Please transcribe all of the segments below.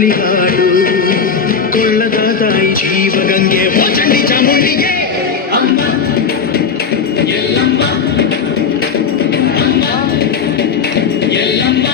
ಲಾಲಿ ಹಾಡು ಕೊಳ್ಳದ ತಾಯಿ ಜೀವಗಂಗೆ ಓ ಚಂಡಿ ಚಾಮುಂಡಿಗೆ ಅಮ್ಮ ಎಲ್ಲಮ್ಮ ಅಮ್ಮ ಎಲ್ಲಮ್ಮ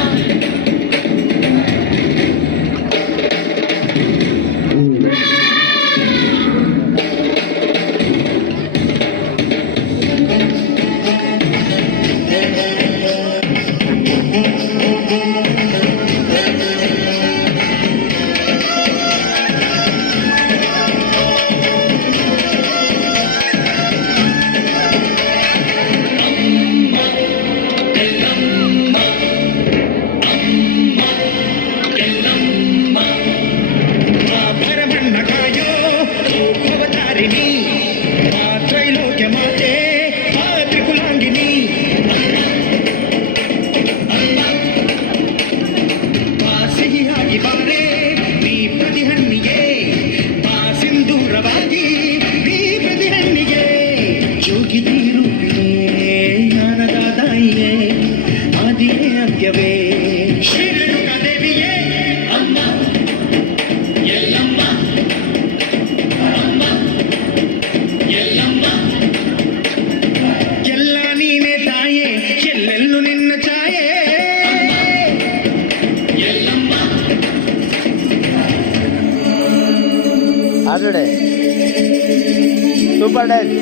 ಸೂಪರ್ ಡ್ಯಾನ್ಸ್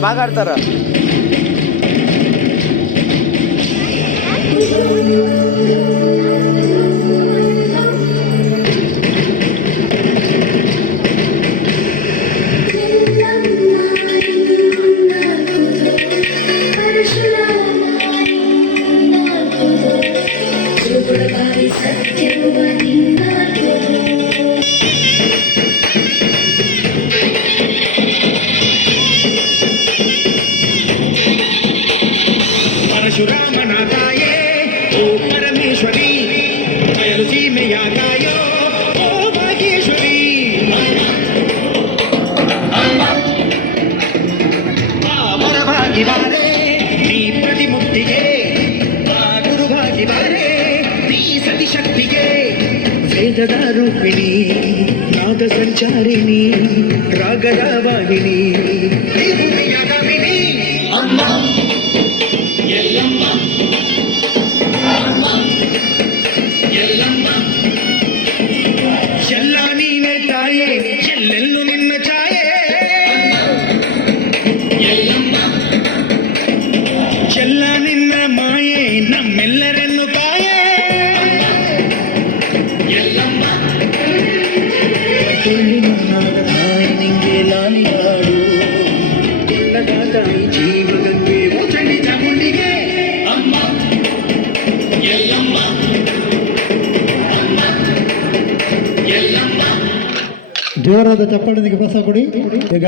ಬಾಗಾಡ್ತಾರ ಪರಶುರಾಮನ ತಾಯೇ ಓ ಪರಮೇಶ್ವರಿ ಬಯಲು ಸೀಮೆಯ ಕಾಯೋ ಓ ಭಾಗೇಶ್ವರಿ ವರಭಾಗಿ ಬಾರೆ ನೀ ಪ್ರತಿಮುಕ್ತಿಗೆ ಗುರುಭಾಗಿ ಬಾರೆ ನೀ ಸತಿಶಕ್ತಿಗೆ ವೇದದ ರೂಪಿಣಿ ನಾದ ಸಂಚಾರಿಣಿ ರಾಗದ ವಾಹಿನಿ ಅಮ್ಮ ಎಲ್ಲಮ್ಮ ಅಮ್ಮ ಎಲ್ಲಮ್ಮ ಎಲ್ಲ ನೀನೆ ತಾಯೇ ಎಲ್ಲೆಲ್ಲೂ ನಿನ್ನ ಛಾಯೆ ಎಲ್ಲಮ್ಮ ಎಲ್ಲ ನಿನ್ನ ಮಾಯೆ ನಮ್ಮೆಲ್ಲರನ್ನು ಕಾಯೆ ಎಲ್ಲಮ್ಮ ತುಳ್ಳಿನಾದ ತಾಯಿ ನಿಂಗೆ ಲಾಲಿ ಹಾಡು ಕೊಳ್ಳದ ತಾಯಿ ಜೀವಗಂಗೆ ಓ ಚಂಡಿ ಚಾಮುಂಡಿಗೆ ಅಮ್ಮ ಎಲ್ಲಮ್ಮ ಅಮ್ಮ ಎಲ್ಲಮ್ಮ ಜೋರಾದ ಚಪ್ಪಾಳೆಗೆ ಹೊಸ ಕೊಡಿ ಈಗ